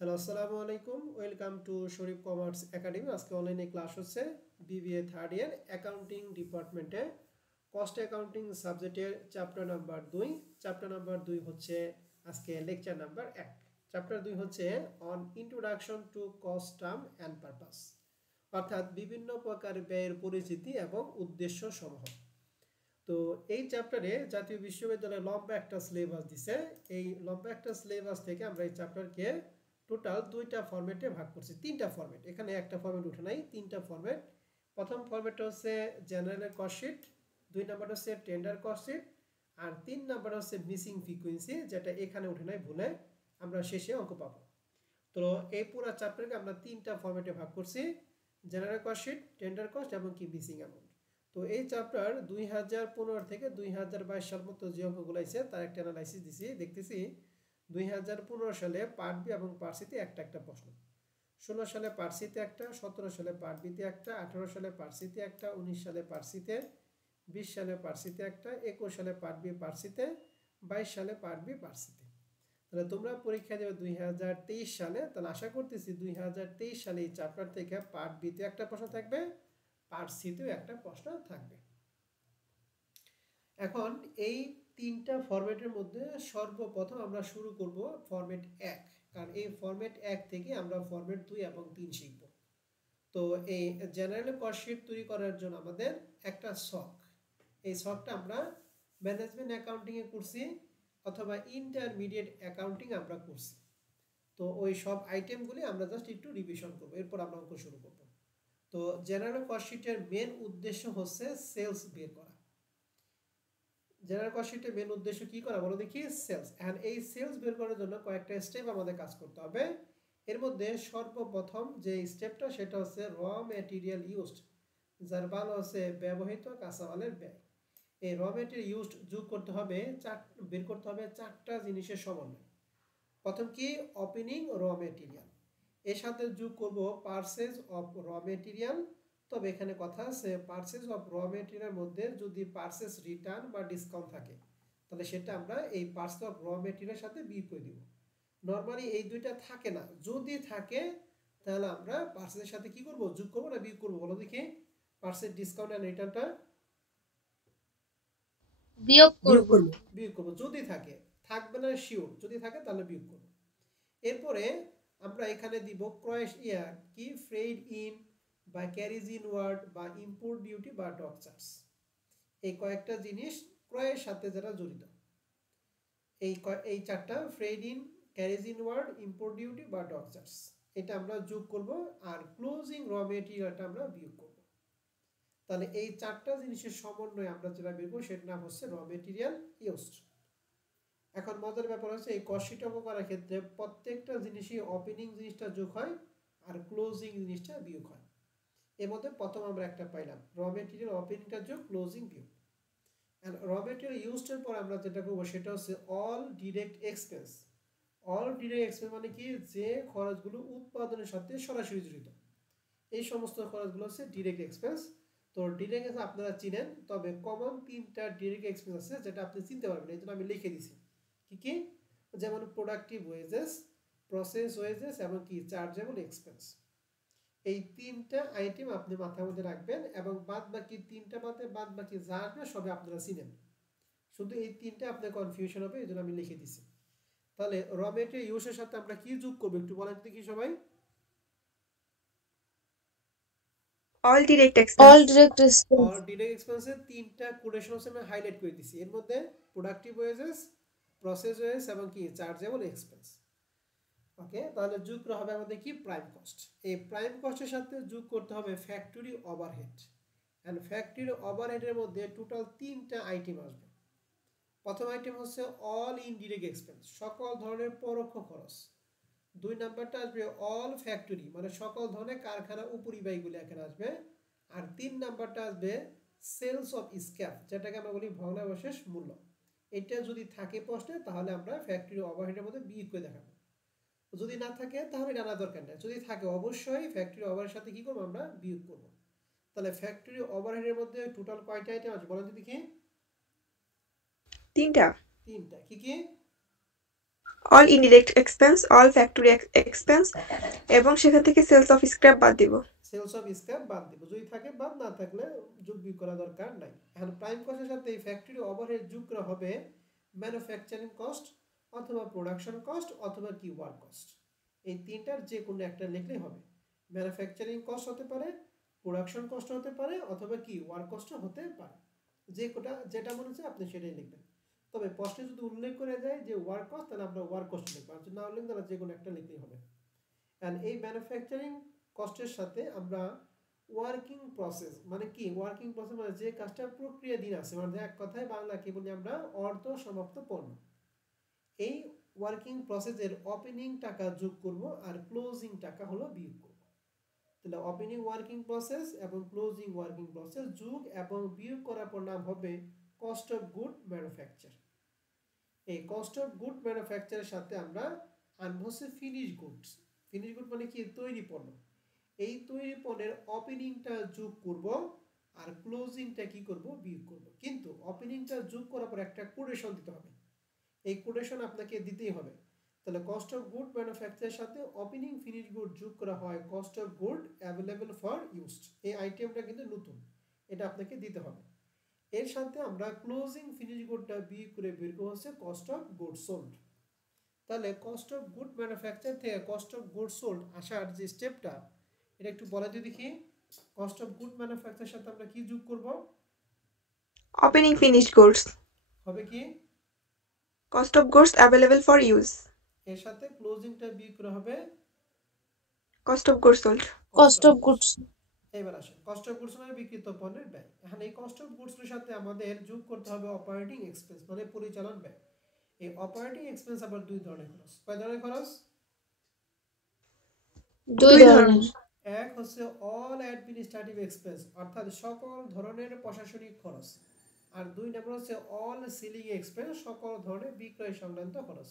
Hello আসসালামু আলাইকুম welcome to Sharif commerce academy আজকে অনলাইনে ক্লাস হচ্ছে বিবিএ থার্ড ইয়ার অ্যাকাউন্টিং ডিপার্টমেন্টে কস্ট অ্যাকাউন্টিং সাবজেক্টের চ্যাপ্টার নাম্বার 2 হচ্ছে আজকে লেকচার নাম্বার 1 চ্যাপ্টার 2 হচ্ছে on introduction to cost term and purpose অর্থাৎ বিভিন্ন প্রকার ব্যয়ের পরিচিতি এবং উদ্দেশ্য সমূহ। তো এই চ্যাপ্টারে জাতীয় বিশ্ববিদ্যালয়ে লম্বা একটা সিলেবাস দিছে। এই লম্বা একটা সিলেবাস থেকে আমরা এই চ্যাপ্টারকে টোটাল দুইটা ফরম্যাটে ভাগ করছি, তিনটা ফরম্যাট, এখানে একটা ফরম্যাট উঠে নাই, তিনটা ফরম্যাট। প্রথম ফরম্যাটটা হচ্ছে জেনারেল কস্ট শিট, দুই নাম্বারটা হচ্ছে টেন্ডার কস্ট শিট, আর তিন নাম্বার হচ্ছে মিসিং ফ্রিকুয়েন্সি, যেটা এখানে উঠে নাই ভুলে, আমরা শেষে অঙ্ক পাবো। তো এই পুরো চ্যাপ্টারকে আমরা তিনটা ফরম্যাটে ভাগ করছি, general cost sheet, tender cost এবং কি মিসিং অ্যামাউন্ট। তো এই চ্যাপ্টার 2015 থেকে 2022 সাল মতো যে অঙ্কগুলো আছে তার একটা অ্যানালাইসিস দিছি, দেখতেছি 2015 সালে পার্ট বি এবং পার্ট সিতে একটা একটা প্রশ্ন, 16 সালে পার্ট সিতে একটা, 17 সালে পার্ট বিতে একটা, 18 সালে পার্ট সিতে একটা, 19 সালে পার্ট সিতে, 20 সালে পার্ট সিতে একটা, 21 সালে পার্ট বি পার্ট সিতে, 22 সালে পার্ট বি পার্ট সিতে। তাহলে তোমরা পরীক্ষা দেবে 2023 সালে, তাহলে আশা করতেছি 2023 সালে এই চ্যাপ্টার থেকে পার্ট বিতে একটা প্রশ্ন থাকবে, পার্ট সিতেও একটা প্রশ্ন থাকবে। এখন এই তিনটা ফরম্যাটের মধ্যে সর্বপ্রথম আমরা শুরু করব ফরম্যাট 1, কারণ এই ফরম্যাট 1 থেকে আমরা ফরম্যাট 2 এবং 3 শিখব। তো এই জেনারেল কস্ট শিট তৈরি করার জন্য আমাদের একটা শখ, এই শখটা আমরা ম্যানেজমেন্ট অ্যাকাউন্টিংয়ে করছি অথবা ইন্টারমিডিয়েট অ্যাকাউন্টিং আমরা করছি। তো ওই সব আইটেমগুলি আমরা জাস্ট একটু রিভিশন করব, এরপর আমরা অঙ্ক শুরু করব। তো জেনারেল কস্ট শিটের মেন উদ্দেশ্য হচ্ছে সেলস বের করা। জেনারেল কস্ট শিটের মেন উদ্দেশ্য কি করা বলো দেখি, সেলস। এন্ড এই সেলস বের করার জন্য কয়েকটা স্টেপ আমাদের কাজ করতে হবে। এর মধ্যে সর্বপ্রথম যে স্টেপটা সেটা হচ্ছে র ম্যাটেরিয়াল ইউজড, যার মান হচ্ছে ব্যবহৃত কাঁচামালের ব্যয়। এই র ম্যাটেরিয়াল ইউজড যোগ করতে হবে, বের করতে হবে চারটা জিনিসের সমন্বয়। প্রথম কি, ওপেনিং র ম্যাটেরিয়াল, এর সাথে যোগ করব পারচেজ অফ র ম্যাটেরিয়াল। তবে এখানে কথা আছে, পারচেজ অফ র ম্যাটেরিয়ালের মধ্যে যদি পারচেজ রিটার্ন বা ডিসকাউন্ট থাকে তাহলে সেটা আমরা এই পারচেজ অফ র ম্যাটেরিয়ালের সাথে বিয়োগ করে দিব। নর্মালি এই দুইটা থাকে না, যদি থাকে তাহলে আমরা পারচেজের সাথে কি করব, যোগ করব না বিয়োগ করব বলো দেখি। পারচেজ ডিসকাউন্ট এন্ড রিটার্নটা বিয়োগ বিয়োগ করব। করব, বিয়োগ করব যদি থাকে, থাকবে না শিওর, যদি থাকে তাহলে বিয়োগ করব। এরপরে আমরা এখানে দিব ক্রয় কি ফ্রেড ইন বা ক্যারিজ ইন ওয়ার্ড বা ইম্পোর্ট ডিউটি বা ডক চার্জ, এই কয়েকটা জিনিস ক্রয়ের সাথে যারা জড়িত, এই চারটা freight in, carriage inward, import duty বা ডক চার্জ, এটা আমরা যোগ করব। আর ক্লোজিং র মেটেরিয়ালটা আমরা বিয়োগ করব। তাহলে এই চারটা জিনিসের সমন্বয়ে আমরা যেটা বের করব সেটার নাম হচ্ছে র মেটেরিয়াল ইউজড। এখন মজার ব্যাপার হচ্ছে এই কস্ট শিট অঙ্ক করার ক্ষেত্রে প্রত্যেকটা জিনিসই ওপেনিং জিনিসটা যোগ হয় আর ক্লোজিং জিনিসটা বিয়োগ হয়। এর মধ্যে প্রথম আমরা একটা পাইলাম র মেটেরিয়াল ওপেনিংটা যোগ, ক্লোজিং বিয়োগ। এন্ড র মেটেরিয়াল ইউজড এর পর আমরা যেটা করব সেটা হচ্ছে all direct expense. All direct expense মানে কি, যে খরচগুলো উৎপাদনের সাথে সরাসরি জড়িত, এই সমস্ত খরচগুলো হচ্ছে ডিরেক্ট এক্সপেন্স। তো ডিরেক্ট এক্সপেন্স আপনারা চিনেন, তবে কমন তিনটা ডিরেক্ট এক্সপেন্স আছে যেটা আপনি চিনতে পারবেন, এই জন্য আমি লিখে দিছি। কি কি, যেমন প্রোডাক্টিভ ওয়েজেস, প্রসেস ওয়েজেস এবং কি চার্জেবল এক্সপেন্স। এই তিনটা আইটেম আপনি মাথার মধ্যে রাখবেন এবং বাদ বাকি তিনটা বাদ বাকি যা আসবে সবে আপনারা চিনেন, শুধু এই তিনটা আপনার কনফিউশন হবে, এই জন্য আমি লিখে দিছি। তাহলে র মেটেরিয়াল ইউজের সাথে আমরা কি যোগ করবো একটু বলেন তো কি সবাই। all direct all expense direct expense. আর ডিরেক্ট এক্সপেন্সের তিনটা কোটেশন আমি হাইলাইট করে দিছি, এর মধ্যে প্রোডাক্টিভ ওয়েজেস, প্রসেস ওয়েজ এবং কি চার্জেবল এক্সপেন্স। ওকে, তাহলে যোগ করা হবে আমাদের কি প্রাইম কস্ট। এই প্রাইম কস্টের সাথে যোগ করতে হবে ফ্যাক্টরি ওভারহেড। এন্ড ফ্যাক্টরি ওভারহেডের মধ্যে টোটাল তিনটা আইটেম আসবে। প্রথম আইটেম হচ্ছে অল ইনডিরেক্ট এক্সপেন্স, সকল ধরনের পরোক্ষ খরচ। দুই নাম্বারটা আসবে অল ফ্যাক্টরি, মানে সকল ধরনের কারখানা উপরিব্যয়গুলো এখানে আসবে। আর তিন নাম্বারটা আসবে সেলস অফ স্ক্র্যাপ, যেটাকে আমরা বলি ভগ্নাবশেষ মূল্য। এটা যদি থাকে প্রশ্নে তাহলে আমরা ফ্যাক্টরি ওভারহেডের মধ্যে বিয়োগ করে দেখাবো, যদি না থাকে তাহলে জানা দরকার নেই, যদি থাকে অবশ্যই ফ্যাক্টরি ওভারের সাথে কি করবো আমরা বিয়োগ করব। তাহলে ফ্যাক্টরি ওভারহেডের মধ্যে টোটাল কয়টা আইটেম আছে বলেন তো দেখি। তিনটা তিনটা, কি কি? All indirect expense, all factory expense, এবং সেখান থেকে সেলস অফ স্ক্র্যাপ বাদ দিব। সেলস অফ স্ক্র্যাপ বাদ দিব, যদি থাকে বাদ, না থাকলে যোগ বিয়োগ করা দরকার নাই। এখন প্রাইম কস্টের সাথে এই ফ্যাক্টরি ওভারহেড যোগ করা হবে ম্যানুফ্যাকচারিং কস্ট অথবা প্রোডাকশন কস্ট অথবা কি ওয়ার্ক কস্ট, এই তিনটার যে কোনো একটা লিখলেই হবে। ম্যানুফ্যাকচারিং কস্ট হতে পারে, প্রোডাকশন কস্ট হতে পারে, অথবা কি ওয়ার্ক কস্ট হতে পারে, যে কোটা যেটা মনে হচ্ছে আপনি সেটাই লিখবেন। তবে প্রশ্নে যদি উল্লেখ করে দেয় যে ওয়ার্ক কস্ট, তাহলে আমরা ওয়ার্ক কস্ট লিখবো, আর যদি না উল্লেখ তাহলে যে কোনো একটা লিখলেই হবে। এন্ড এই ম্যানুফ্যাকচারিং কস্টের সাথে আমরা ওয়ার্কিং প্রসেস, মানে কি ওয়ার্কিং প্রসেস মানে যে কাজটা প্রক্রিয়াধীন আছে, মানে এক কথায় বাংলা কি বলি আমরা, অর্ধ সমাপ্ত পণ্য, এই ওয়ার্কিং প্রসেসের ওপেনিং টাকা যোগ করব আর ক্লোজিং টাকা হলো বিয়োগ করব। তাহলে ওপেনিং ওয়ার্কিং প্রসেস এবং ক্লোজিং ওয়ার্কিং প্রসেস যোগ এবং বিয়োগ করার পর নাম হবে কস্ট অফ গুড ম্যানুফ্যাকচার। এই কস্ট অফ গুড ম্যানুফ্যাকচারের সাথে আমরা আনবো হচ্ছে ফিনিশ গুডস। ফিনিশ গুড মানে কি, তৈরি পণ্য। এই তৈরি পণ্যের ওপেনিংটা যোগ করব আর ক্লোজিংটা কি করব, বিয়োগ করব। কিন্তু ওপেনিংটা যোগ করার পর একটা কোটেশন দিতে হবে, এই কোটেশন আপনাকে দিতেই হবে। তাহলে কস্ট অফ গুড ম্যানুফ্যাকচারের সাথে ওপেনিং ফিনিশ গুড যোগ করা হয় cost of good available for used. এই আইটেমটা কিন্তু নতুন, এটা আপনাকে দিতে হবে। এর সাথে আমরা ক্লোজিং ফিনিশ গুডটা বিয়োগ করে বের করব হচ্ছে কস্ট অফ গুড সোল্ড। তাহলে কস্ট অফ গুড ম্যানুফ্যাকচার থেকে কস্ট অফ গুড সোল্ড আসার যে স্টেপটা, এটা একটু বলে দিই দেখি। কস্ট অফ গুড ম্যানুফ্যাকচারের সাথে আমরা কি যোগ করব, ওপেনিং ফিনিশড গুডস, হবে কি cost of goods available for use, এর সাথে ক্লোজিংটা বিয়োগ করা হবে cost of goods sold. Cost of goods. এবার আসে কস্ট অফ গুডস মানে বিক্রিত পণ্যের ব্যয়। এখন এই কস্ট অফ গুডস এর সাথে আমাদের যোগ করতে হবে অপারেটিং এক্সপেন্স মানে পরিচালন ব্যয়। এই অপারেটিং এক্সপেন্স আবার দুই ধরনের খরচ। কয় ধরনের খরচ? দুই ধরনের। এক হচ্ছে অল অ্যাডমিনিস্ট্রেটিভ এক্সপেন্স, অর্থাৎ সকল ধরনের প্রশাসনিক খরচ। আর দুই নম্বর হচ্ছে অল সেলিং এক্সপেন্স, সকল ধরনের বিক্রয় সংক্রান্ত খরচ।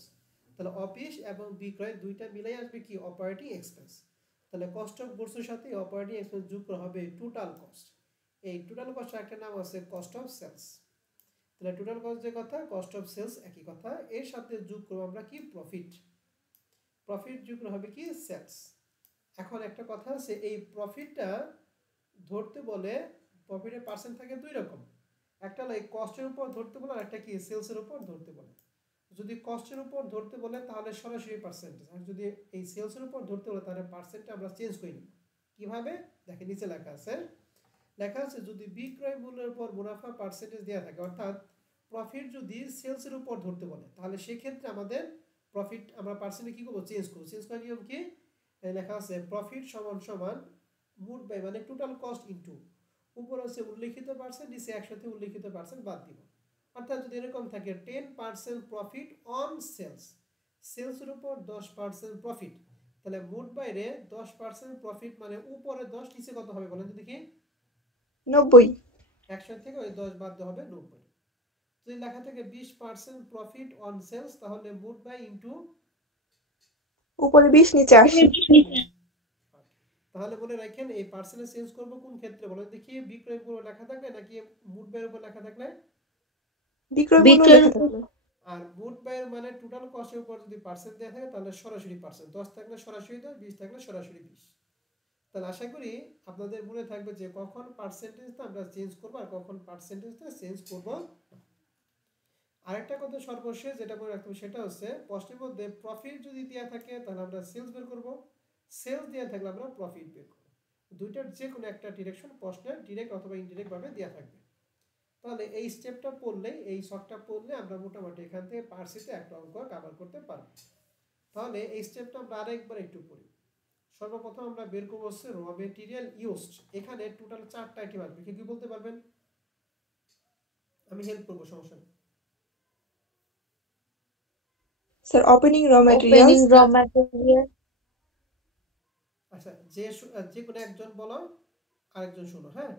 তাহলে অফিস এবং বিক্রয় দুইটা মিলাই আসবে কি অপারেটিং এক্সপেন্স। তাহলে কস্ট অফ গুডস এর সাথে অপারেটিং এক্সপেন্স যোগ করা হবে টোটাল কস্ট। এই টোটাল কস্টের একটা নাম আছে কস্ট অফ সেলস। তাহলে টোটাল কস্ট যে কথা, কস্ট অফ সেলস একই কথা। এর সাথে যোগ করব আমরা কি প্রফিট, প্রফিট যোগ করা হবে কি সেলস। এখন একটা কথা আছে, এই প্রফিটটা ধরতে বলে প্রফিটের পার্সেন্ট থাকে দুই রকম, একটা হলো এই কস্টের উপর ধরতে বলে, আর একটা কি সেলসের উপর ধরতে বলে। যদি কস্টের উপর ধরতে বলে তাহলে সরাসরি পার্সেন্টেজ, আর যদি এই সেলসের উপর ধরতে বলে তাহলে পার্সেন্টটা আমরা চেঞ্জ করে নিব। কিভাবে দেখেন, নিচে লেখা আছে, লেখা আছে যদি বিক্রয় মূল্যের উপর মুনাফা পার্সেন্টেজ দেওয়া থাকে, অর্থাৎ প্রফিট যদি সেলসের উপর ধরতে বলে তাহলে সেক্ষেত্রে আমাদের প্রফিট আমরা পার্সেন্টে কি করবো, চেঞ্জ করবো। চেঞ্জ করার নিয়ম কি, লেখা আছে প্রফিট সমান সমান মোট ব্যয় মানে টোটাল কস্ট ইনটু উপরে হচ্ছে উল্লেখিত পার্সেন্ট, নিচে একসাথে উল্লেখিত পার্সেন্ট বাদ দিব। অর্থাৎ যদি এরকম থাকে 10% প্রফিট অন সেলস, সেলসের উপর 10% প্রফিট, তাহলে মোট বাইরে 10% প্রফিট মানে উপরে 10 নিচে কত হবে বলেন তো দেখি, 90। 100 থেকে ওই 10 বাদ দেওয়া হবে 90। যদি লেখা থাকে 20% প্রফিট অন সেলস, তাহলে মোট বাই ইনটু উপরে 20 নিচে 80। তাহলে বলে রাখেন এই পার্সেন্টেজ চেঞ্জ করব কোন ক্ষেত্রে বলেন দেখি, বিক্রয় মূল্য লেখা থাকলে নাকি মোট ব্যয়ের উপর লেখা থাকলে? বিক্রয় মূল্য লেখা থাকবে। আর মোট ব্যয়ের মানে টোটাল কস্টের উপর যদি পার্সেন্ট দেওয়া থাকে তাহলে সরাসরি পার্সেন্ট, 10 থাকলে সরাসরি 10, 20 থাকলে সরাসরি 20। তাহলে আশা করি আপনাদের মনে থাকবে যে কখন পার্সেন্টেজটা আমরা চেঞ্জ করব আর কখন পার্সেন্টেজটা চেঞ্জ করব। আরেকটা কথা সর্বশেষ যেটা মনে রাখতে হবে সেটা হচ্ছে প্রশ্নের মধ্যে প্রফিট যদি দেওয়া থাকে তাহলে আমরা সেলস বের করব, সেলস দেওয়া থাকলে আমরা প্রফিট বের করব। দুইটার যে কোনো একটা ডিরেকশন প্রশ্নের ডিরেক্ট অথবা ইনডিরেক্ট ভাবে দেওয়া থাকবে। তাহলে এই স্টেপটা পড়লে, এই শর্টটা পড়লে আমরা মোটামুটি এখান থেকে পার্সিতে একটা অঙ্ক কভার করতে পারব। তাহলে এই স্টেপটা আমরা আরেকবার একটু পড়ি। সর্বপ্রথম আমরা বের করব হচ্ছে র মেটেরিয়াল ইউজড। এখানে টোটাল 4টা আইটেম আসবে, কি বলতে পারবেন? আমি হেল্প করব, সমস্যা নেই। স্যার ওপেনিং র ওপেনিং ম্যাটেরিয়ালস, র ম্যাটেরিয়াল। আচ্ছা, যে কোনো একজন বলো, আরেকজন শুনো। হ্যাঁ,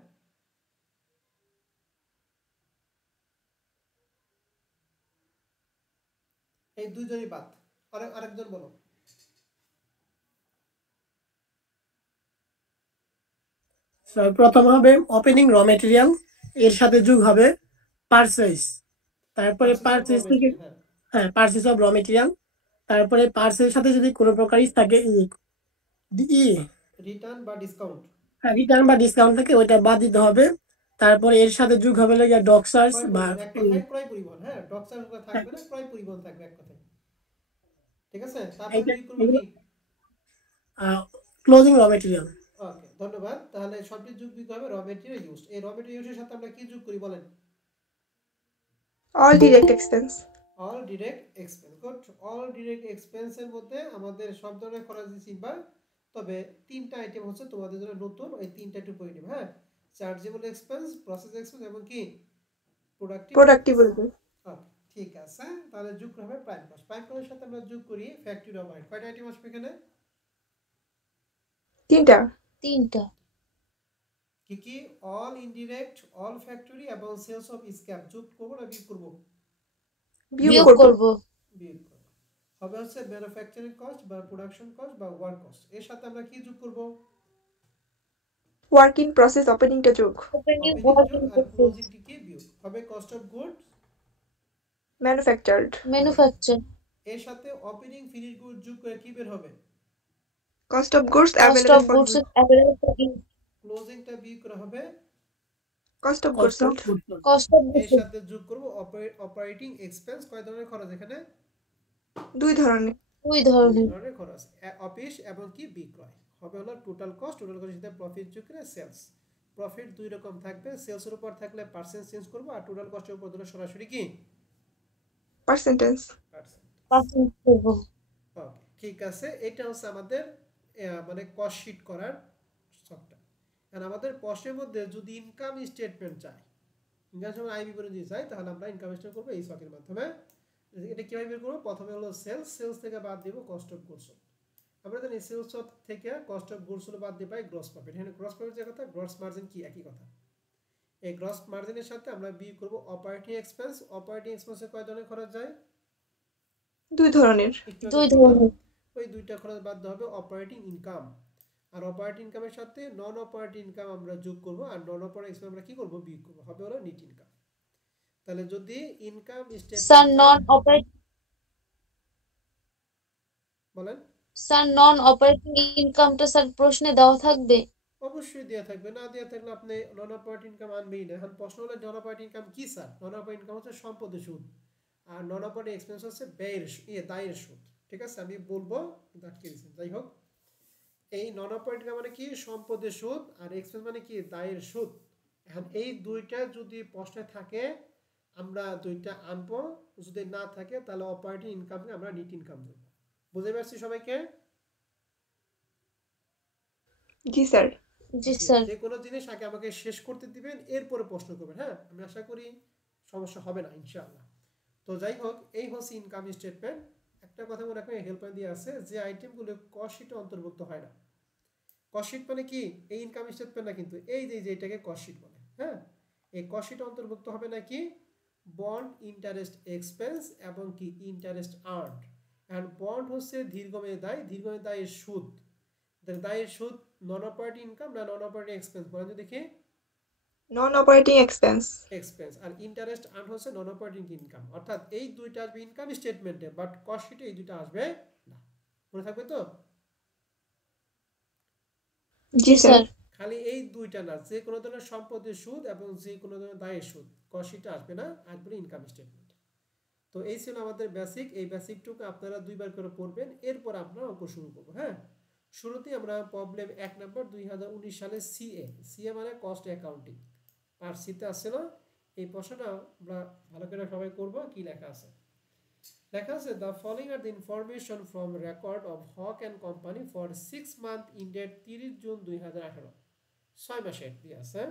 এই দুইজনই বাদ, আরেকজন বলো। প্রথম হবে ওপেনিং র মেটেরিয়াল, এর সাথে যোগ হবে পারচেজ, তারপরে পারচেজ থেকে পারচেজ অফ র মেটেরিয়াল, তারপরে পার্সের সাথে যদি কোনো প্রকার থাকে রিটার্ন বা ডিসকাউন্ট রিটার্ন বা ডিসকাউন্ট থাকে ওইটা বাদ দিতে হবে। তারপরে এর সাথে যোগ হবে লাগে ডকসার্স ক্রয় বা পরিবহন, এক কথায় ক্রয় পরিবহন, হ্যাঁ ডকসার থাকবে না, ক্রয় পরিবহন থাকবে এক কথায়, ঠিক আছে। তারপর এইটা বিয়োগ করবো কি? ক্লোজিং র মেটেরিয়াল। ওকে, ধন্যবাদ। তাহলে সবটি যোগ বিয়োগ হবে র মেটেরিয়াল ইউজ। এই র মেটেরিয়াল ইউজের সাথে আমরা কি যোগ করি বলেন? all direct expense all direct expense. Good. All direct এক্সপেন্সের মধ্যে আমাদের সব ধরনের খরচ চিনবা, তবে তিনটা আইটেম হচ্ছে তোমাদের জন্য নতুন, ওই তিনটা একটু পড়ে নেবে, হ্যাঁ। চার্জেবল এক্সপেন্স, প্রসেস এক্সপেন্স এবং কি productive productive expense. will be ওকে, ঠিক আছে। তাহলে যোগ হবে প্রাইম কস্ট। প্রাইম কস্টের সাথে আমরা যোগ করি ফ্যাক্টরি ওভারহেড। কয়টা আইটেম আসবে এখানে? 3টা তিনটা। কি কি? অল ইনডিরেক্ট, অল ফ্যাক্টরি এবং সেলস অফ স্ক্র্যাপ। যোগ করবো না বিয়োগ করবো? বিয়োগ বিয়োগ করব করব। বিয়োগ করবো। হবে হচ্ছে ম্যানুফ্যাকচারিং কস্ট বা প্রোডাকশন কস্ট বা ওয়ার্ক কস্ট। এর সাথে আমরা কি যোগ করবো? work in process opening টা যোগ ওপেনিং ওপেনিং ওয়ার্কিং যোগ আর প্রসেস ক্লোজিং কি বিয়োগ। হবে cost of goods. manufactured manufacture এর সাথে ওপেনিং ফিনিশ গুড যোগ করে কি বের হবে? cost of goods cost available of for goods use available for use ক্লোজিংটা বিয়োগ করা হবে। cost of goods sold cost of এর গুডস সাথে যোগ করব অপারেটিং এক্সপেন্স। কয় ধরনের খরচ এখানে? দুই ধরনের দুই দুই ধরনের। ধরনের খরচ, অফিস এবং কি বিক্রয়। হবে হলো টোটাল কস্ট, টোটাল কস্টের সাথে প্রফিট যোগ করে সেলস। প্রফিট দুই রকম থাকবে, সেলসের উপর থাকলে পার্সেন্ট চেঞ্জ করব, আর টোটাল কস্টের উপর দিলে সরাসরি কি percentage পার্সেন্ট। পার্সেন্ট করব। ওকে, ঠিক আছে। এটা হচ্ছে আমাদের মানে কস্ট শিট করার সফটওয়্যার। কারণ আমাদের কস্টের মধ্যে যদি ইনকাম স্টেটমেন্ট চাই, ইনকাম স্টেটমেন্ট আয় বিবরণী চাই, তাহলে আমরা ইনকাম স্টেটমেন্ট করব এই ছকের মাধ্যমে। এটা কিভাবে বের করব? প্রথমে হলো সেলস, সেলস থেকে বাদ দেব কস্ট অফ গুডস। আমরা জানি সেলস থেকে কস্ট অফ গুডস বাদ দিয়ে পাই গ্রস প্রফিট। এখানে গ্রস প্রফিট যে কথা, গ্রস মার্জিন কি একই কথা। এই গ্রস মার্জিনের সাথে আমরা বিয়োগ করব অপারেটিং এক্সপেন্স। অপারেটিং এক্সপেন্সে কয় ধরনের খরচ যায়? দুই ধরনের একটু দুই আগে বললাম, ধরনের। ওই দুইটা খরচ বাদ দিতে হবে অপারেটিং ইনকাম। আর অপারেটিং ইনকামের সাথে নন অপারেটিং ইনকাম আমরা যোগ করব, আর নন অপারেটিং এক্সপেন্স আমরা কি করব? বিয়োগ করব। হবে হলো নেট ইনকাম। তাহলে যদি ইনকাম স্যার স্টেটমেন্ট নন অপারেটিং বলেন। স্যার নন অপারেটিং ইনকামটা স্যার প্রশ্নে দেওয়া থাকবে? অবশ্যই দেওয়া থাকবে, না দেওয়া থাকলে আপনি নন অপারেটিং ইনকাম আনবেই না। এখন প্রশ্ন হলো নন অপারেটিং ইনকাম কি স্যার? নন অপারেটিং ইনকাম হচ্ছে সম্পদের সুদ, আর নন অপারেটিং এক্সপেন্স হচ্ছে ব্যয়ের দায়ের সুদ। ঠিক আছে, আমি বলবো কিন্তু আটকে দিয়েছেন। যাই হোক, এই নন অপারেটিং মানে কি? সম্পদের সুদ, আর এক্সপেন্স মানে কি? দায়ের সুদ। এখন এই দুইটা যদি প্রশ্নে থাকে আমরা দুইটা আনবো, যদি না থাকে তাহলে অপারেটিং ইনকামকে আমরা নেট ইনকাম দেবো। বুঝতে পারছি সবাইকে? জি স্যার জি স্যার। যে কোনো জিনিস আগে আমাকে শেষ করতে দিবেন, এরপরে প্রশ্ন করবেন, হ্যাঁ। আমি আশা করি সমস্যা হবে না ইনশাআল্লাহ। তো যাই হোক, এই হচ্ছে ইনকাম স্টেটমেন্ট। একটা কথা মনে রাখবেন, হেল্পার দিয়ে আছে যে আইটেমগুলো কস্ট শিটে অন্তর্ভুক্ত হয় না। কস্ট শিট মানে কি? এই ইনকাম স্টেটমেন্ট না, কিন্তু এই যে এটাকে কস্ট শিট বলে, হ্যাঁ। এই কস্ট শিটে অন্তর্ভুক্ত হবে না কি? বন্ড, ইন্টারেস্ট এক্সপেন্স এবং কি ইন্টারেস্ট আর্নড। এন্ড বন্ড হচ্ছে দীর্ঘমেয়াদী দায়, দীর্ঘমেয়াদী দায়ের সুদ। দায়ের সুদ নন অপারেটিং ইনকাম না নন অপারেটিং এক্সপেন্স বলেন তো দেখি? Non operating expense expense. আর ইন্টারেস্ট আর্ন হচ্ছে নন অপারেটিং ইনকাম। অর্থাৎ এই দুইটা আসবে ইনকাম স্টেটমেন্টে, বাট কস্ট শিটে এই দুইটা আসবে না। মনে থাকবে তো? জি স্যার খালি এই দুইটা না, যে কোনো ধরনের সম্পদের সুদ এবং যে কোনো ধরনের দায়ের সুদ কস্ট শিটে আসবে না, আসবে ইনকাম স্টেটমেন্ট। তো এই ছিল আমাদের বেসিক। এই বেসিকটুকু আপনারা দুইবার করে পড়বেন, এরপর আপনারা অঙ্ক শুরু করবো, হ্যাঁ। শুরুতেই আমরা প্রবলেম 1 নম্বর 2019 সালে সিএ মানে কস্ট অ্যাকাউন্টিং পার্ট সিতে আসছিল। এই প্রশ্নটা আমরা ভালো করে সবাই করব। কি লেখা আছে? লেখা আছে the following are the information from record of Haque and company for 6 month ended 30 June 2018। 6 মাসের দিয়ে আছে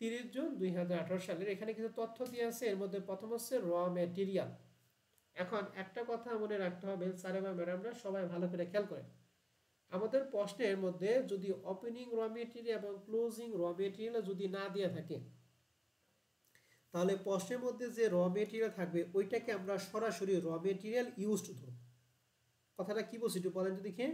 30 জুন 2018 সালের। এখানে কিছু তথ্য দিয়ে আছে, এর মধ্যে প্রথম হচ্ছে র ম্যাটেরিয়াল। এখন একটা কথা মনে রাখতে হবে, স্যার এবং ম্যাডামরা সবাই ভালো করে খেয়াল করেন। আমাদের প্রশ্নের মধ্যে যদি ওপেনিং র মেটেরিয়াল এবং ক্লোজিং র মেটেরিয়াল যদি না দেওয়া থাকে, তাহলে প্রশ্নের মধ্যে যে র মেটেরিয়াল থাকবে ওইটাকে আমরা সরাসরি র মেটেরিয়াল ইউজড ধরব। কথাটা কি বলছি একটু বলেন তো দেখি।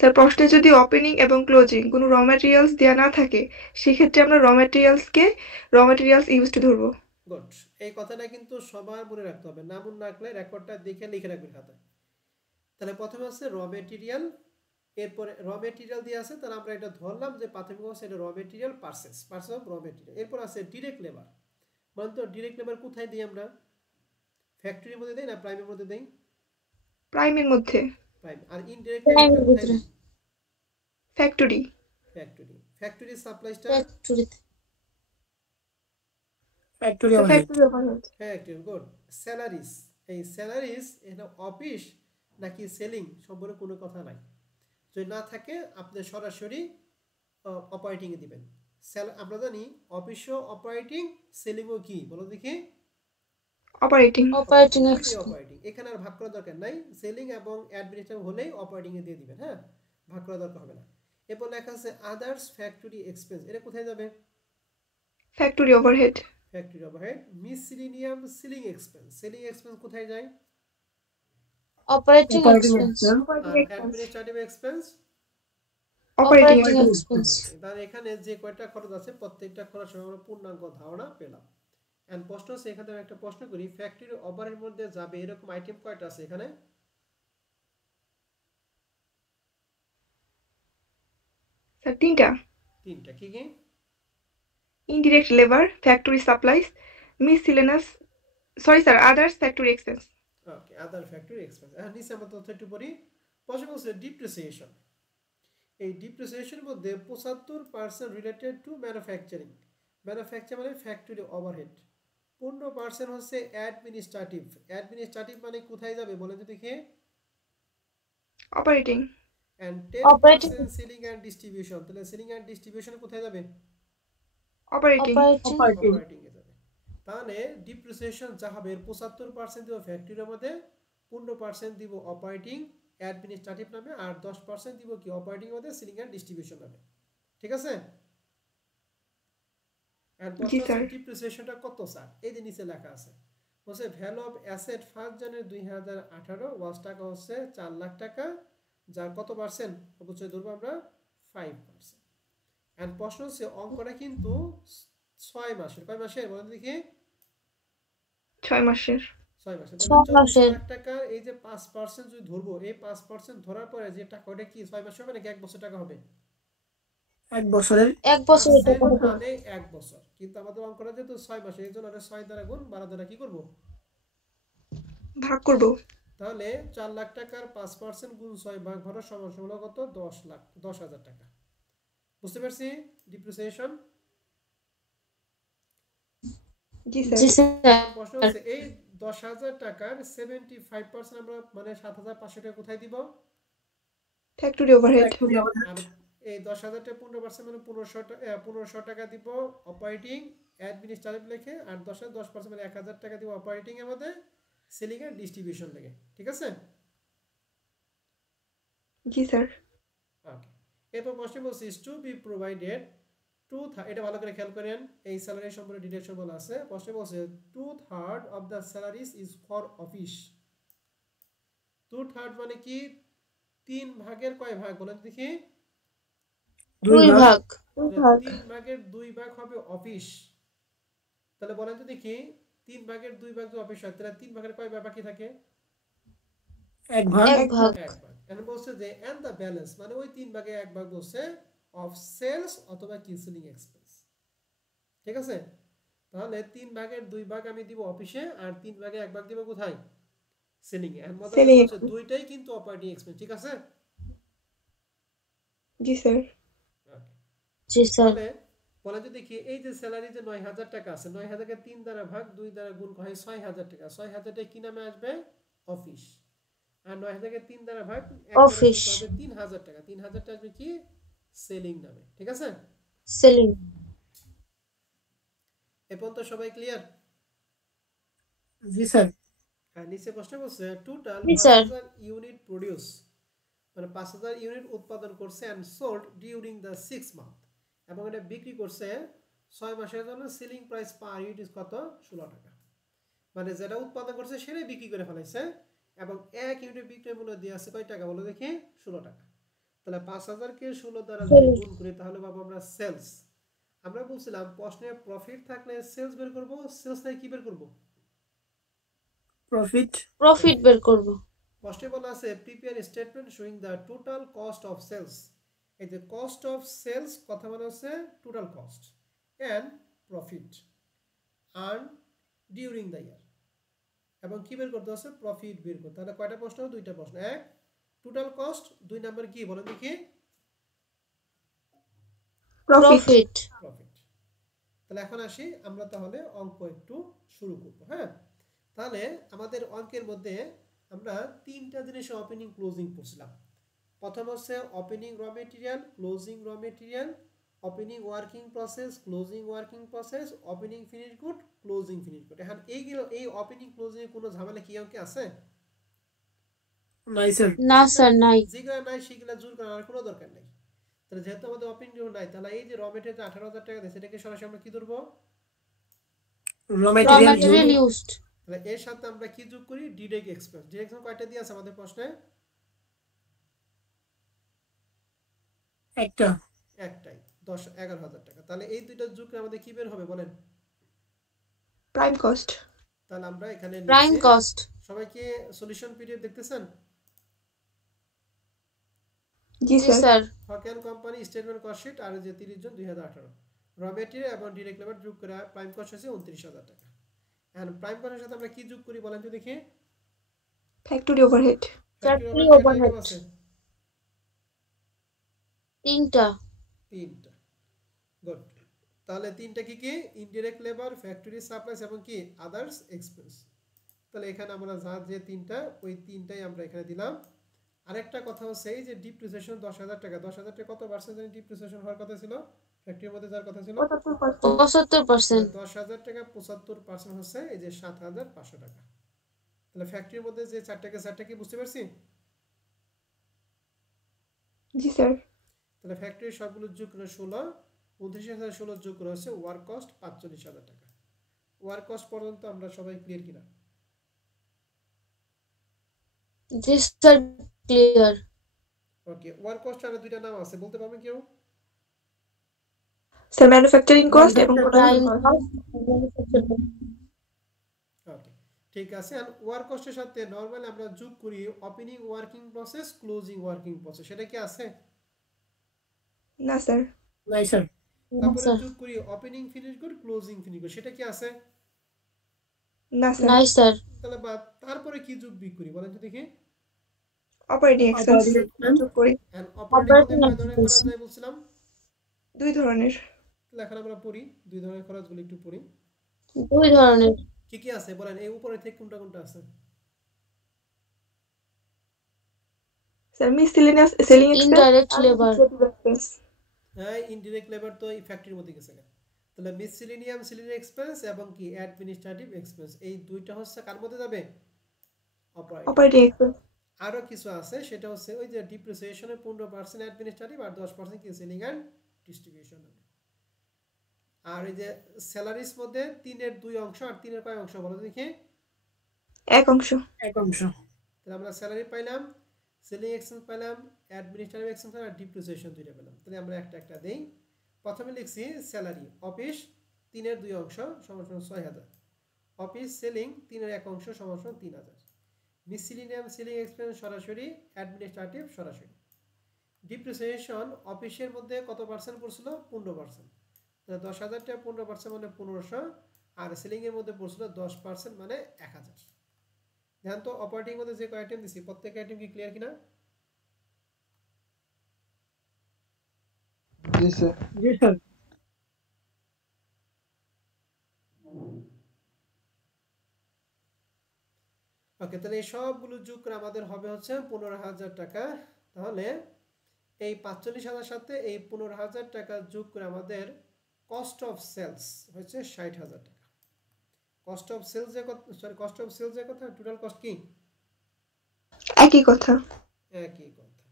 স্যার প্রশ্নে যদি ওপেনিং এবং ক্লোজিং কোনো র ম্যাটেরিয়ালস দেওয়া না থাকে, সেক্ষেত্রে আমরা র ম্যাটেরিয়ালস ইউজড ধরবো। গুড। এই কথাটা কিন্তু সবার মনে রাখতে হবে, না মনে রাখলে রেকর্ডটা দেখে লিখে রাখবেন খাতায়। তাহলে প্রথমে আছে র মেটেরিয়াল, এরপরে র মেটেরিয়াল দিয়ে আছে, তাহলে আমরা এটা ধরলাম যে প্রাথমিক অবস্থা এটা র মেটেরিয়াল পার্সেস অফ র মেটেরিয়াল। এরপর আছে ডিরেক্ট লেবার। মানে তো ডিরেক্ট লেবার কোথায় দিই আমরা? ফ্যাক্টরির মধ্যে দেই না প্রাইমের মধ্যে দেই? প্রাইমের মধ্যে। প্রাইম। আর ইনডিরেক্ট প্রাইমের লেবারটা কোথায় ভিতরে দিই? ফ্যাক্টরি। ফ্যাক্টরি। ফ্যাক্টরির সাপ্লাইটা ফ্যাক্টরিতে factory overhead. Factory overhead. Factory. Good. Salaries, এই স্যালারিস এটা অফিস নাকি সেলিং সম্পর্কে কোনো কথা নাই। যদি না থাকে আপনি সরাসরি অপারেটিংয়ে দিবেন। আমরা জানি অফিসও অপারেটিং, সেলিংও কি বলো দেখি? অপারেটিং। অপারেটিং দুইটাই এক্সপেন্স। অপারেটিং। এখানে আর ভাগ করার দরকার নাই, সেলিং এবং অ্যাডমিনিস্ট্রেটিভ হলেই অপারেটিংয়ে দিয়ে দিবেন। হ্যাঁ, ভাগ করার দরকার হবে না। এরপর লেখা আছে আদার্স ফ্যাক্টরি এক্সপেন্স, এটা কোথায় যাবে? Factory overhead. Factory overhead. Miscellaneous selling expense, selling expense কোথায় যায়? Operating operating expense. আর administrative expense operating operating expense. Expense. তাহলে এখানে যে কয়টা খরচ আছে প্রত্যেকটা খরচ আমরা পূর্ণাঙ্গ ধারণা পেলাম। এন্ড প্রশ্ন আছে, এখানে আমি একটা প্রশ্ন করি, ফ্যাক্টরি ওভারহেড মধ্যে যাবে এরকম আইটেম কয়টা আছে এখানে? স্যার তিনটা। তিনটা। কি কি? Indirect labour, factory supplies, miscellaneous, sorry sir, others factory expense. Okay, other factory expense. এখন নিচে আমরা তথ্য একটু পড়ি। প্রশ্ন বলছে ডিপ্রিসিয়েশন। এই ডিপ্রিসিয়েশনের মধ্যে 75% রিলেটেড টু ম্যানুফ্যাকচারিং। ম্যানুফ্যাকচার মানে ফ্যাক্টরি ওভারহেড। 15% হচ্ছে অ্যাডমিনিস্ট্রেটিভ। অ্যাডমিনিস্ট্রেটিভ মানে কোথায় যাবে বলেন তো দেখি? Operating. And operating 10% selling and distribution. তাহলে সেলিং এন্ড ডিস্ট্রিবিউশন কোথায় যাবে? অপারেটিং। অপারেটিং অপারেটিং এ যাবে। তাহলে ডিপ্রিসিয়েশন যা হবে এর 75% দিব ফ্যাক্টরির মধ্যে, 15% দিব অপারেটিং অ্যাডমিনিস্ট্রেটিভ নামে, আর 10% দিব কি অপারেটিং মধ্যে সেলিং এন্ড ডিস্ট্রিবিউশন নামে। ঠিক আছে? এন্ড জি প্রশ্ন স্যার। হচ্ছে ডিপ্রিসিয়েশনটা কত স্যার? এই যে নিচে লেখা আছে, বলছে ভ্যালু অফ অ্যাসেট 1 জানুয়ারি 2018 ওয়াজ টাকা হচ্ছে 4 লাখ টাকা, যার কত পার্সেন্ট অবশ্যই ধরবো আমরা 5%। এন্ড প্রশ্ন হচ্ছে অঙ্কটা কিন্তু 6 মাসের। কয় মাসের বলেন দেখি? 6 মাসের। 6 মাসের। 6 তাহলে 24 মাসের। লাখ টাকা এই যে 5% যদি ধরবো, এই 5% ধরার পরে যে টাকা ওটা কি 6 মাস হবে নাকি 1 বছর টাকা হবে? এক বছরের। এক বছরের টাকা পার্সেন্ট হবে। মানে 1 বছর, কিন্তু আমাদের অঙ্কটা যেহেতু 6 মাসে এই জন্য 6 দ্বারা গুণ 12 দ্বারা কি করব? ভাগ করব। তাহলে 4 লাখ টাকার 5% গুণ 6 ভাগ 12 সমান সমান কত? 10,000 টাকা। বুঝতে পারছি ডিপ্রিসিয়েশন? জি স্যার। জি স্যার। এখন প্রশ্ন হচ্ছে এই 10,000 টাকার 75% আমরা মানে 7,500 টাকা কোথায় দিব? Factory overhead. Factory overhead. আর এই 10,000 টাকা 15% মানে 1500 টাকা দিব অপারেটিং অ্যাডমিনিস্ট্রেটিভ লিখে, আর 10% মানে 1,000 টাকা দিব অপারেটিং এর মধ্যে সেলিং এর ডিস্ট্রিবিউশন লিখে। ঠিক আছে? জি স্যার। ওকে। এরপর প্রশ্ন বলছি ইজ টু বি প্রোভাইডেড এটা ভালো করে খেয়াল করেন, এই স্যালারি সম্পর্কে ডিটেইলস বলা আছে। প্রশ্ন বলছে 2/3 of the salaries is for office. 2/3 মানে কি? 3 ভাগের কয় ভাগ বলেন দেখি? 2 2 ভাগ। ভাগ। 3 ভাগের 2 ভাগ হবে অফিস। তাহলে বলেন তো দেখি 3 ভাগের 2 ভাগ যদি অফিস হয় তাহলে 3 ভাগের কয় ভাগ বাকি থাকে? 1 ভাগ। 1 ভাগ। 1 ভাগ। এখন বলছে যে এন্ড দ্য ব্যালেন্স মানে ওই 3 ভাগে 1 ভাগ বলছে অফ সেলস অথবা কিনসেলিং এক্সপেন্স। ঠিক আছে? তাহলে 3 ভাগের 2 ভাগ আমি দিব অফিসে, আর 3 ভাগে 1 ভাগ দিব কোথায়? সেলিং এ। এর মধ্যে সেলিং বলছে দুইটাই কিন্তু অপারেটিং এক্সপেন্স। ঠিক আছে? জি স্যার। জি স্যার। তাহলে বলা যদি দেখি এই যে স্যালারি যে 9,000 টাকা আছে, 9,000 কে 3 দ্বারা ভাগ 2 দ্বারা গুণ হয় 6,000 টাকা। 6,000 টাকা কি নামে আসবে? অফিস। আর 9,000 কে 3 দ্বারা ভাগ 1 দ্বারা অফিস। গুণ হবে 3,000 টাকা। 3,000 টাকা আসবে কি? সেলিং নামে। ঠিক আছে? সেলিং। এ পর্যন্ত সবাই ক্লিয়ার? জি স্যার। আর নিচে প্রশ্ন বলছে টোটাল জি স্যার। 5,000 ইউনিট প্রোডিউস, মানে 5,000 ইউনিট উৎপাদন করছে and sold during the 6 month, এবং এটা বিক্রি করছে 6 মাসের জন্য। Selling price per unit is কত? 16 টাকা। মানে যেটা উৎপাদন করছে সেটাই বিক্রি করে ফেলাইছে, এবং 1 ইউনিট বিক্রয় মূল্য দিয়ে আছে কয় টাকা বলো দেখি? 16 টাকা। তাহলে 5,000 কে 16 দ্বারা যদি গুণ করি তাহলে পাবো আমরা সেলস। আমরা বলছিলাম প্রশ্নে প্রফিট থাকলে সেলস বের করব, সেলস নাই কি বের করব? প্রফিট প্রফিট বের করব। প্রশ্নে বলা আছে prepare statement showing the total cost of sales. এই যে কস্ট অফ সেলস কথা মানে হচ্ছে total cost and profit earn during the year, এবং কি বের করতে হচ্ছে? প্রফিট বের করতে। তাহলে কয়টা প্রশ্ন? দুইটা প্রশ্ন। এক টোটাল কস্ট, দুই নাম্বার কি বলেন দেখি? প্রফিট। প্রফিট। প্রফিট। তাহলে এখন আসি আমরা তাহলে অঙ্ক একটু শুরু করব। হ্যাঁ, তাহলে আমাদের অঙ্কের মধ্যে আমরা তিনটা জিনিস ওপেনিং ক্লোজিং পড়ছিলাম। প্রথম হচ্ছে ওপেনিং র মেটেরিয়াল, ক্লোজিং র material, opening working process, closing working process, opening finish good, closing finish good. এখন এই ওপেনিং ক্লোজিং এর কোনো ঝামেলা কি অঙ্কে আছে? নাই স্যার। না স্যার নাই। যেগুলো নাই সেগুলো জোর করার কোনো দরকার নাই। তাহলে যেহেতু আমাদের ওপেনিং নাই, তাহলে এই যে র মেটেরিয়াল 18,000 টাকা দিয়েছে, এটাকে সরাসরি আমরা কি ধরবো? র র মেটেরিয়াল ম্যাটেরিয়াল ইউজড। তাহলে এর সাথে আমরা কি যোগ করি? Direct expense. ডিরেক্ট এক্সপেন্স কয়টা দিয়ে আছে আমাদের প্রশ্নে? একটা। একটাই, 11,000 টাকা। তাহলে এই দুইটা যোগ করে আমাদের কি বের হবে বলেন? Prime cost. তাহলে আমরা এখানে প্রাইম লিখছি। কস্ট। সবাই কি সলিউশন পিডিএফ দেখতেছেন? জি জি স্যার। স্যার। হকেন কোম্পানি স্টেটমেন্ট কস্ট শিট আর যে 30 জন 2018 র মেটেরিয়াল এবং ডিরেক্ট লেবার যোগ করে প্রাইম কস্ট হচ্ছে 29,000 টাকা। এখন প্রাইম কস্টের সাথে আমরা কি যোগ করি বলেন তো দেখি? Factory overhead. ফ্যাক্টরি কয়টা ওভারহেড। item আছে? তিনটা। তিনটা। গুড। তাহলে তিনটা কি কি? ইনডিরেক্ট লেবার, ফ্যাক্টরি সাপ্লাইস এবং কি আদার্স এক্সপেন্স। তাহলে এখানে আমরা যে তিনটা, ওই তিনটাই আমরা এখানে দিলাম। আরেকটা কথা হচ্ছে এই যে ডিপ্রিসিয়েশন 10,000 টাকা, 10,000 টাকা কত পার্সেন্ট জানি ডিপ্রিসিয়েশন হওয়ার কথা ছিল? ফ্যাক্টরির মধ্যে যার কথা ছিল 75%। 10,000 টাকা 75% হচ্ছে এই যে 7,500 টাকা। তাহলে ফ্যাক্টরির মধ্যে যে 4টা কি বুঝতে পারছি? জি স্যার। তাহলে ফ্যাক্টরির সবগুলো যোগ করে 16, 29,016 যোগ করে হচ্ছে ওয়ার্ক কস্ট 45,000 টাকা। ওয়ার্ক কস্ট পর্যন্ত আমরা সবাই ক্লিয়ার কিনা? জি স্যার ক্লিয়ার। ওকে, ওয়ার্ক কস্ট আর দুইটা নাম আছে, বলতে পারবেন কেউ? স্যার ম্যানুফ্যাকচারিং কস্ট এবং প্রাইম প্রোডাকশন কস্ট। ওকে, ঠিক আছে। আর ওয়ার্ক কস্টের সাথে নরমালি আমরা যোগ করি opening working process, closing working process. সেটা কি আছে? না স্যার। নাই স্যার। তারপরে স্যার যোগ করি opening finish good, closing finish good. সেটা কি আছে? না স্যার। নাই স্যার। তাহলে বা তারপরে কি যোগ বিয়োগ করি বলেন তো দেখি? Operating expense operating expense. যোগ করি। এন্ড অপারেটিং মধ্যে অপারেটিং কয় ধরনের খরচ এক্সপেন্স যায় বলছিলাম? দুই ধরনের। তাহলে এখন আমরা পড়ি দুই ধরনের খরচগুলো একটু পড়ি। দুই ধরনের। কি কি আছে বলেন? এই উপরে থেকে কোনটা কোনটা আছে? Sir miscellaneous selling expense indirect আর লেবার। Administrative expense. হ্যাঁ, ইনডিরেক্ট লেবার তো এই ফ্যাক্টরির মধ্যে গেছে না। তাহলে মিসসেলেনিয়াম সেলিং এক্সপেন্স এবং কি অ্যাডমিনিস্ট্রেটিভ এক্সপেন্স, এই দুইটা হচ্ছে কার মধ্যে যাবে? অপারেটিং। Operating expense. আরো কিছু আছে, সেটা হচ্ছে ওই যে ডিপ্রিসিয়েশনের 15% অ্যাডমিনিস্ট্রেটিভ আর 10% কি সেলিং এন্ড ডিস্ট্রিবিউশন। আর এই যে স্যালারিজ মধ্যে 3-এর 2 অংশ আর 3-এর কয় অংশ বলো দেখি? এক অংশ। এক অংশ। তাহলে আমরা স্যালারি পাইলাম, সেলিং এক্সপেন্স পাইলাম, অ্যাডমিনিস্ট্রেটিভ এক্সপেন্স আর ডিপ্রিসিয়েশন দুইটা পেলাম। তাহলে আমরা একটা একটা দেই। প্রথমে লিখছি স্যালারি অফিস 3-এর 2 অংশ সমান 6,000, অফিস সেলিং 3-এর 1 অংশ সমান 3,000, মিসসেলেনিয়াম সেলিং এক্সপেন্স সরাসরি, অ্যাডমিনিস্ট্রেটিভ সরাসরি। ডিপ্রিসিয়েশন অফিসের মধ্যে কত পার্সেন্ট পড়ছিল? 15%। তাহলে 10,000 টাকা 15% মানে 1,500, আর সেলিং এর মধ্যে পড়ছিল 10% মানে 1,000। ধ্যান তো অপারেটিং মধ্যে যে কয় আইটেম দিছি প্রত্যেক আইটেম কি ক্লিয়ার কিনা? জি স্যার। জি স্যার। ওকে, তাহলে এই সবগুলো যোগ করে আমাদের হবে হচ্ছে 15,000 টাকা। তাহলে এই 45,000 সাথে এই 15,000 টাকা যোগ করে আমাদের কস্ট অফ সেলস হচ্ছে 60,000 টাকা। কস্ট অফ সেলস যে কত, সরি কস্ট অফ সেলস যে কথা, টোটাল কস্ট কি একই কথা। একই কথা।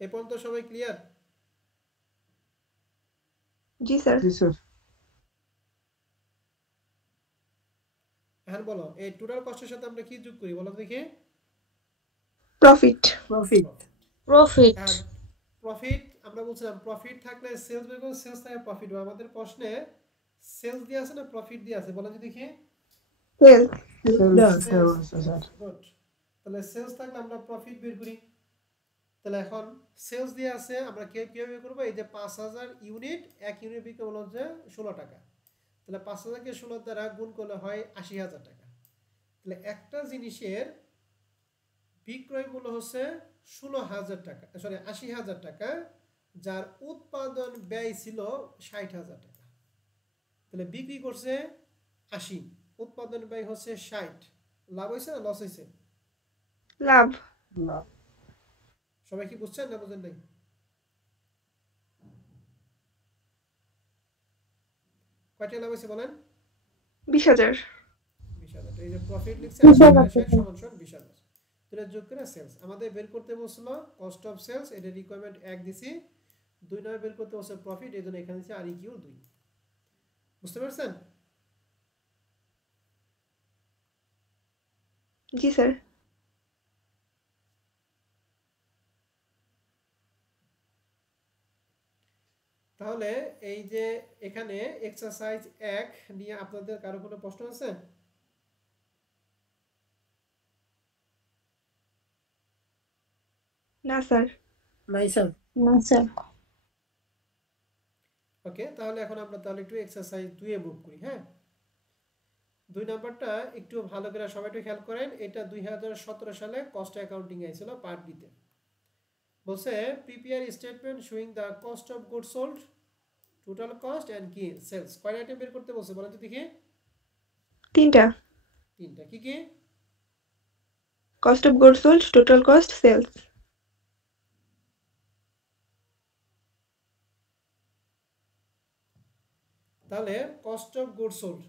এই পর্যন্ত সবাই ক্লিয়ার? জি স্যার। এখন আর বলো এই টোটাল কস্টের সাথে আমরা কি যোগ করি বলো দেখি প্রফিট প্রফিট Profit. আর প্রফিট আমরা বলছিলাম প্রফিট থাকলে সেলস বের করব সেলস থাকে প্রফিট হবে আমাদের প্রশ্নে সেলস দিয়ে আছে না প্রফিট দিয়ে আছে বলো দেখি সেল গুড তাহলে সেলস থাকলে আমরা প্রফিট বের করি তাহলে এখন সেলস দিয়ে আছে আমরা কিভাবে বের করব এই যে 5000 ইউনিট এক ইউনিট বিক্রি হলো যে 16 টাকা তাহলে 5000 কে 16 দ্বারা গুণ করলে হয় 80000 টাকা তাহলে একটা জিনিসের বিক্রয় মূল্য হচ্ছে 16000 টাকা সরি 80000 টাকা যার উৎপাদন ব্যয় ছিল 60000 টাকা তাহলে বিক্রি করছে 80 উৎপাদন ব্যয় হচ্ছে 60 লাভ হইছে না লস হইছে লাভ সবাই কি বুঝছেন না বুঝেন নাই কয়টা লাভ হইছে বলেন 20000 20000 এই যে প্রফিট লিখছে 80 সমান সমান 20000 তাহলে যোগ করে সেলস আমাদের বের করতে বলছিল কস্ট অফ সেলস এটা রিকোয়ারমেন্ট 1 দিছি 2 নাম্বার বের করতে বলছে প্রফিট এজন্য এখানে দিছি আর ইকিউ 2 বুঝতে পারছেন জি স্যার তাহলে এই যে এখানে এক্সারসাইজ 1 নিয়ে আপনাদের কারো কোনো প্রশ্ন আছে না স্যার নাই স্যার No, sir. ওকে তাহলে এখন আমরা তাহলে একটু এক্সারসাইজ 2 এ মুভ করি হ্যাঁ 2 নাম্বারটা একটু ভালো করে সবাই একটু খেয়াল করেন এটা 2017 সালে কস্ট অ্যাকাউন্টিং এ ছিল পার্ট বি তে বলছে prepare statement showing the cost of goods sold total cost and কি সেলস কয় আইটেম বের করতে বলছে বলেন তো দেখি তিনটা কি কি cost of goods sold total cost sales তাহলে কস্ট অফ গুডস সোল্ড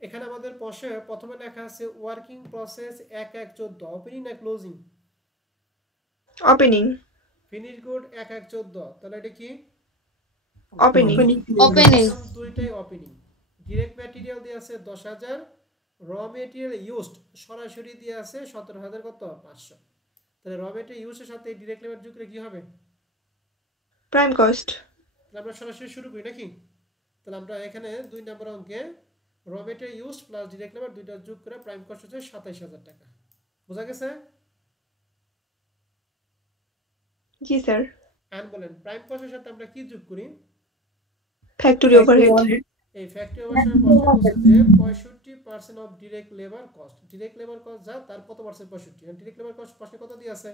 এখানে আমাদের প্রথমে লেখা আছে ওয়ার্কিং প্রসেস 1114 ওপেনিং না ক্লোজিং ওপেনিং ফিনিশ গুড 1114 তাহলে এটা কি ওপেনিং Opening. দুইটাই ওপেনিং ডাইরেক্ট ম্যাটেরিয়াল দিয়ে আছে 10000 র ম্যাটেরিয়াল ইউজড সরাসরি দিয়ে আছে 17000 কত 500 তাহলে র ম্যাটেরিয়াল ইউজের সাথে ডাইরেক্ট লেবার যোগ করে কি হবে প্রাইম কস্ট তাহলে আমরা সরাসরি শুরু করি নাকি তাহলে আমরা এখানে 2 নম্বর অঙ্কে র material used plus direct labour দুইটা যোগ করে প্রাইম কস্ট হচ্ছে 27000 টাকা বোঝা গেছে জি স্যার আর বলেন প্রাইম কস্টের সাথে আমরা কি যোগ করি ফ্যাক্টরি ওভারহেড এই ফ্যাক্টরি ওভারহেড বলছে যে 65% of direct labour cost direct labour cost যা তার কত পার্সেন্ট 65 আর ডাইরেক্ট লেবার কস্ট প্রশ্নে কত দিয়ে আছে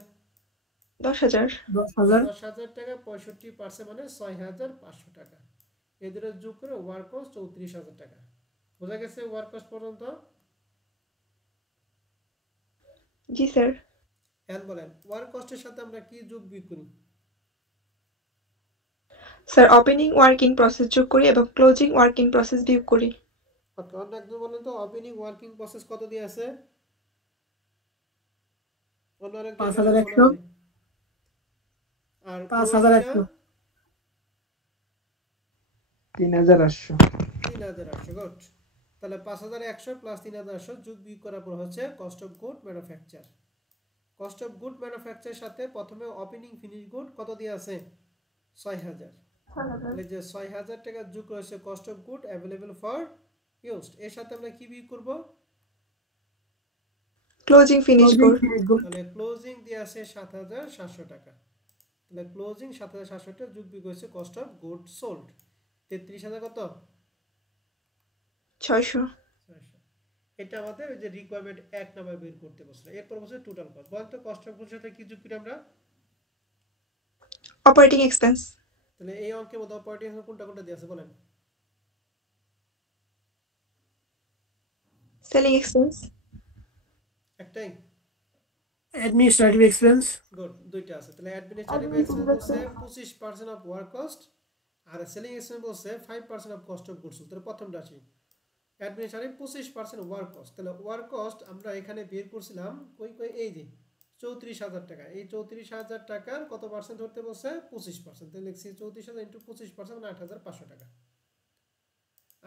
10000 10000 টাকা 65% মানে 6500 টাকা এই দুটো যোগ করে ওয়ার্ক কস্ট 34000 টাকা বোঝা গেছে ওয়ার্ক কস্ট পর্যন্ত জি স্যার এখন বলেন ওয়ার্ক কস্টের সাথে আমরা কি যোগ বিয়োগ করি স্যার ওপেনিং ওয়ার্কিং প্রসেস যোগ করি এবং ক্লোজিং ওয়ার্কিং প্রসেস বিয়োগ করি ওকে অন্য একজন বলেন তো ওপেনিং ওয়ার্কিং প্রসেস কত দিয়ে আছে অন্য আরেকজন 5100 আর 5100 3800 গুড তাহলে 5100 প্লাস 3800 যোগ বিয়োগ করার পর হচ্ছে cost of good manufacture cost of good ম্যানুফ্যাকচারের সাথে প্রথমে ওপেনিং ফিনিশ গুড কত দিয়ে আছে 6000 তাহলে যে 6000 টাকা যোগ করেছে cost of good available for used এর সাথে আমরা কি বিয়োগ করব ক্লোজিং ফিনিশ গুড তাহলে ক্লোজিং দিয়ে আছে 7700 টাকা তাহলে ক্লোজিং 7700 টাকা যোগ বিয়োগ হচ্ছে কস্ট অফ গুড সোল্ড 33000 কত 600 এটা আমাদের ওই যে রিকোয়ারমেন্ট 1 নাম্বার বের করতে বলছিল এরপর হচ্ছে টোটাল কস্ট বলতো কস্ট অফ গুডস সাথে কি যোগ করি আমরা অপারেটিং এক্সপেন্স তাহলে এই অঙ্কের মধ্যে অপারেটিং কোনটা কোনটা দিয়ে আছে বলেন সেলিং এক্সপেন্স একটাই অ্যাডমিনিস্ট্রেটিভ এক্সপেন্স গুড দুইটা আছে তাহলে অ্যাডমিনিস্ট্রেটিভ এক্সপেন্স বলছে 25% অফ ওয়ার্ক কস্ট আর সেলিং এক্সপেন্স বলছে 5% অফ কস্ট অফ গুডস তাহলে প্রথমটা আসি অ্যাডমিনিস্ট্রেটিভ 25% ওয়ার্ক কস্ট। তাহলে ওয়ার্ক কস্ট আমরা এখানে বের করছিলাম কই এই যে 34,000 টাকা। এই 34,000 টাকার কত পার্সেন্ট ধরতে বলছে? 25%। তাহলে লিখছি 34,000 ইন্টু 25% 8,500 টাকা।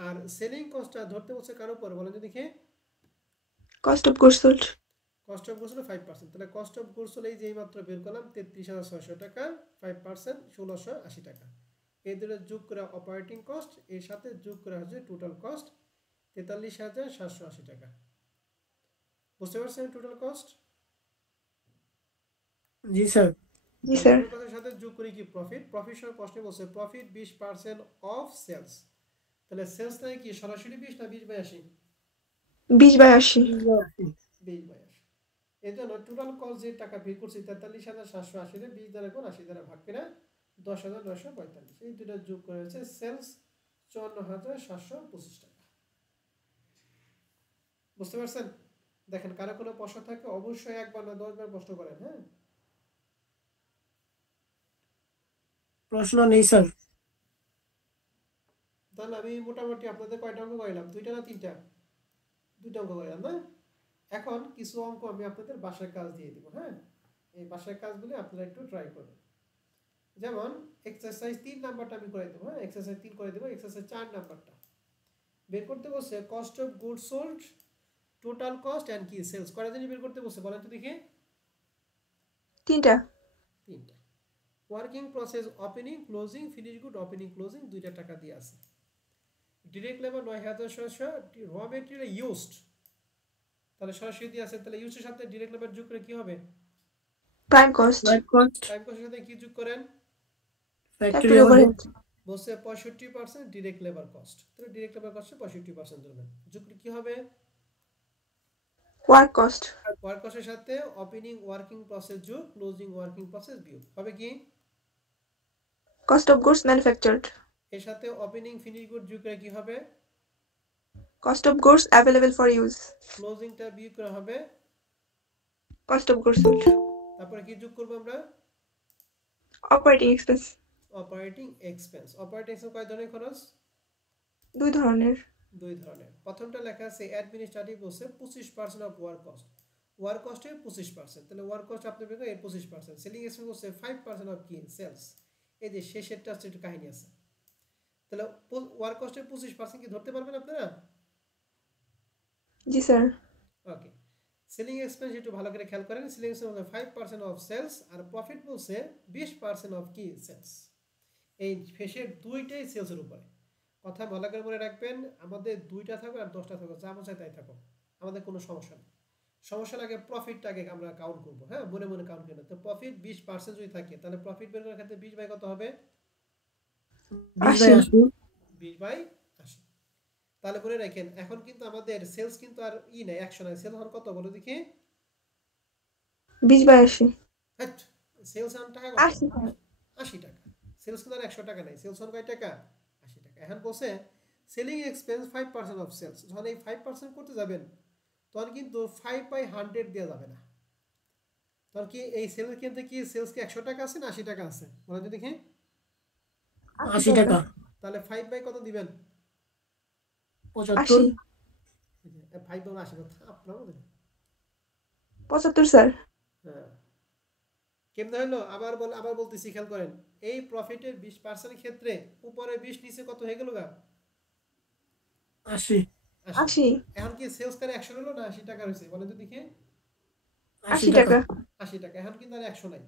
আর সেলিং কস্টটা ধরতে বলছে কার উপর বলেন তো দেখি? Cost of goods sold. Cost of goods হলো 5%। তাহলে কস্ট অফ গুডস হলো এই যে মাত্র বের করলাম 33,600 টাকা, 5% 1,680 টাকা। এই দুটো যোগ করে অপারেটিং কস্ট, এর সাথে যোগ করা হচ্ছে টোটাল কস্ট 43,780 টাকা। বুঝতে পারছেন টোটাল কস্ট? জি স্যার। জি স্যার। টোটাল কস্টের সাথে যোগ করি কি প্রফিট। প্রফিট সহ কস্টে বলছে প্রফিট 20% অফ সেলস। তাহলে সেলস থেকে কি সরাসরি 20 না 20/80? 20/80। 20/80। এই জন্য টোটাল কস্ট যে টাকা বের করছি 43,780 রে 20 দ্বারা গুণ 80 দ্বারা ভাগ করে 10,945। এই দুটো যোগ করে হচ্ছে সেলস 54,725 টাকা। বুঝতে পারছেন? দেখেন কারো কোনো প্রশ্ন থাকে অবশ্যই একবার না 10 বার প্রশ্ন করেন। হ্যাঁ, প্রশ্ন নেই স্যার। তাহলে আমি মোটামুটি আপনাদের কয়টা অঙ্ক করাইলাম? 2টা না 3টা? 2টা অঙ্ক করাইলাম না? এখন কিছু অঙ্ক আমি আপনাদের বাসায় কাজ দিয়ে দিব। হ্যাঁ, এই বাসায় কাজগুলো আপনারা একটু ট্রাই করবেন। যেমন এক্সারসাইজ 3 নাম্বারটা আমি করে দেবো। হ্যাঁ, এক্সারসাইজ 3 করে দেবো। এক্সারসাইজ 4 নাম্বারটা বের করতে বলছে cost of goods sold, total cost and কি সেলস। কয়টা জিনিস বের করতে বলছে বলেন তো দেখি? 3টা। 3টা। Working process opening closing, finish good opening closing 2টা টাকা দিয়ে আছে। ডিরেক্ট লেবার 9,600, র মেটেরিয়াল ইউজড তাহলে সরাসরি দিয়ে আছে। তাহলে ইউজের সাথে ডিরেক্ট লেবার যোগ করে কি হবে? Prime cost. প্রাইম কস্টের সাথে কি যোগ করেন? Factory overhead. বলছে 65% ডিরেক্ট লেবার কস্ট। তাহলে ডিরেক্ট লেবার কস্টে 65% ধরবেন। যোগ করে কি হবে? Work cost. ওয়ার্ক কস্টের সাথে ওপেনিং ওয়ার্কিং প্রসেস যোগ ক্লোজিং ওয়ার্কিং প্রসেস বিয়োগ হবে কি? Cost of goods manufactured. এর সাথে ওপেনিং ফিনিশ গুড যোগ করে কি হবে? Cost of goods available for use. ক্লোজিংটা বিয়োগ করা হবে কস্ট অফ গুডস সোল্ড। তারপরে কি যোগ করব আমরা? Operating expense. Operating expense. Operating expense কয় ধরনের খরচ? 2 ধরনের। 2 ধরনের। প্রথমটা লেখা আছে অ্যাডমিনিস্ট্রেটিভ বলছে 25% অফ ওয়ার্ক কস্ট। ওয়ার্ক কস্টের 25%। তাহলে ওয়ার্ক কস্ট আপনি বের করেন 25%। সেলিং এক্সপেন্স বলছে 5% অফ কি সেলস। এই যে শেষেরটা হচ্ছে একটু কাহিনী আছে। তাহলে ওয়ার্ক কস্টের 25% কি ধরতে পারবেন আপনারা? জি স্যার। ওকে। সেলিং এক্সপেন্স একটু ভালো করে খেয়াল করেন। সেলিং এক্সপেন্স বলছে 5% অফ সেলস আর প্রফিট বলছে 20% অফ কি সেলস। এই ফেসের দুইটাই সেলসের উপরে। কথা ভালো করে মনে রাখবেন, আমাদের 2টা থাকবে আর 10টা থাকবে, যা মন চায় তাই থাকো, আমাদের কোনো সমস্যা নেই। সমস্যা লাগে প্রফিটটাকে আমরা কাউন্ট করবো। হ্যাঁ, মনে মনে কাউন্ট করি না। তো প্রফিট 20% যদি থাকে তাহলে প্রফিট বের করার ক্ষেত্রে 20 বাই কত হবে? 80। 20/80। তাহলে বলে রাখেন এখন কিন্তু আমাদের সেলস কিন্তু আর নাই 100 নাই। সেলস হন কত বলো দেখি? 20/80। হ্যাঁ, সেলস হন টাকা কত? 80 টাকা। সেলস কিন্তু আর 100 টাকা নাই। সেলস হন কয় টাকা? 80 টাকা। এখন বলছে সেলিং এক্সপেন্স 5% অফ সেলস। যখন এই 5% করতে যাবেন তখন কিন্তু 5/100 দেওয়া যাবে না। তখন কি এই সেলস কিনতে কি সেলস কি 100 টাকা আছে না 80 টাকা আছে বলেন তো দেখি? 80 টাকা। তাহলে 5 বাই কত দিবেন? 75। 5 বাই 80 কথা আপনারা 75 স্যার। হ্যাঁ, কেমনে হলো? আবার বলতেছি খেয়াল করেন। এই প্রফিটের 20% ক্ষেত্রে উপরে 20 নিচে কত হয়ে গেল গা? 80। 80। এখন কি সেলস করে 100 হলো না 80 টাকা হয়েছে বলেন তো দেখি? 80 টাকা। 80 টাকা। এখন কিন্তু আর 100 নাই।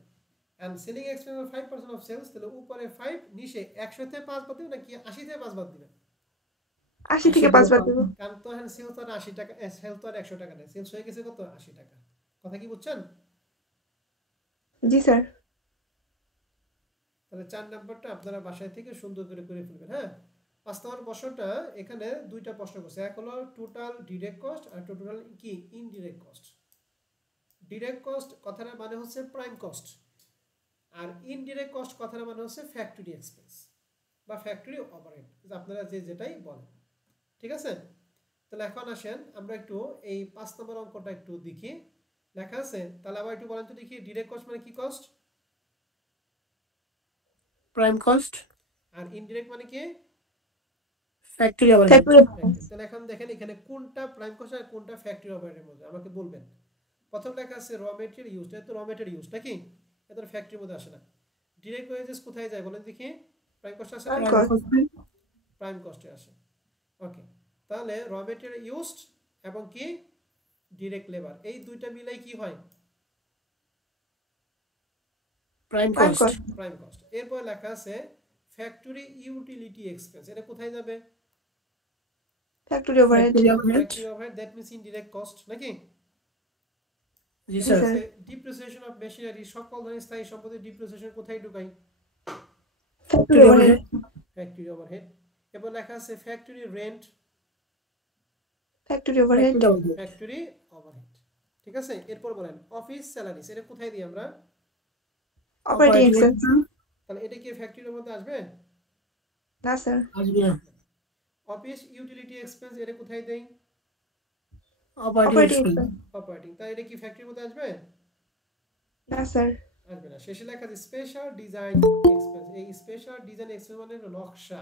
And selling expense 5% of sales. তাহলে উপরে 5 নিচে 100 থেকে 5 বাদ দিবেন নাকি 80 থেকে 5 বাদ দিবেন? 80 থেকে 5 বাদ দেব। কারণ তো এখন সেলস আর 80 টাকা, সেলস তো আর 100 টাকা নেই। সেলস হয়ে গেছে কত? 80 টাকা। কথা কি বুঝছেন? জি স্যার। তাহলে 4 নাম্বারটা আপনারা বাসায় থেকে সুন্দর করে ফেলবেন। হ্যাঁ, 5 নম্বর প্রশ্নটা এখানে দুইটা প্রশ্ন করছে। এক হলো টোটাল ডিরেক্ট কস্ট আর টোটাল কি ইনডিরেক্ট কস্ট। ডিরেক্ট কস্ট কথার মানে হচ্ছে প্রাইম কস্ট, আর ইনডিরেক্ট কস্ট কথার মানে হচ্ছে ফ্যাক্টরি এক্সপেন্স বা ফ্যাক্টরি ওভারহেড, আপনারা যেটাই বলেন। ঠিক আছে? তাহলে এখন আসেন আমরা একটু এই 5 নম্বর অঙ্কটা একটু দেখি। লেখা আছে, তাহলে আবার একটু বলেন তো দেখি ডিরেক্ট কস্ট মানে কি কস্ট? Prime cost. আর ইনডিরেক্ট মানে কি? Factory overhead. ফ্যাক্টরি তাহলে এখন দেখেন এখানে কোনটা প্রাইম কস্ট আর কোনটা ফ্যাক্টরি ওভারহেডের মধ্যে আমাকে বলবেন। প্রথম লেখা আছে র মেটেরিয়াল ইউজ, এটা তো র মেটেরিয়াল ইউজ নাকি, এটা তো ফ্যাক্টরির মধ্যে আসে না। ডিরেক্ট ওয়েজেস কোথায় যায় বলেন দেখি, প্রাইম কস্ট আসে না, Prime cost. প্রাইম কস্টে আসে। ওকে, তাহলে র মেটেরিয়াল ইউজড এবং কি ডিরেক্ট লেবার, এই দুইটা মিলাই কি হয়, prime Prime cost. cost. Prime cost. এরপর লেখা আছে ফ্যাক্টরি ইউটিলিটি এক্সপেন্স, এটা কোথায় যাবে, Factory overhead. Factory overhead. Factory overhead, that means indirect cost নাকি। জি জি sir. Sir. Depreciation of machinery, সকল ধরনের স্থায়ী সম্পদের ডিপ্রিসিয়েশন কোথায় ঢুকাই, Factory overhead. Factory overhead. এরপর লেখা আছে factory rent, Factory overhead. Factory overhead. ঠিক আছে, এরপর বলেন অফিস স্যালারিস, এটা কোথায় দিই আমরা, Operating expense. তাহলে এটা কি ফ্যাক্টরির মধ্যে আসবে, না স্যার। আসবে না। অফিস ইউটিলিটি এক্সপেন্স, এটা কোথায় দেই, operating Operating expense. expense. Operating, তাই এটা কি ফ্যাক্টরির মধ্যে আসবে, না স্যার। আসবে না। শেষে লেখা আছে স্পেশাল ডিজাইন এক্সপেন্স, এই স্পেশাল ডিজাইন এক্সপেন্স মানে হলো নকশা,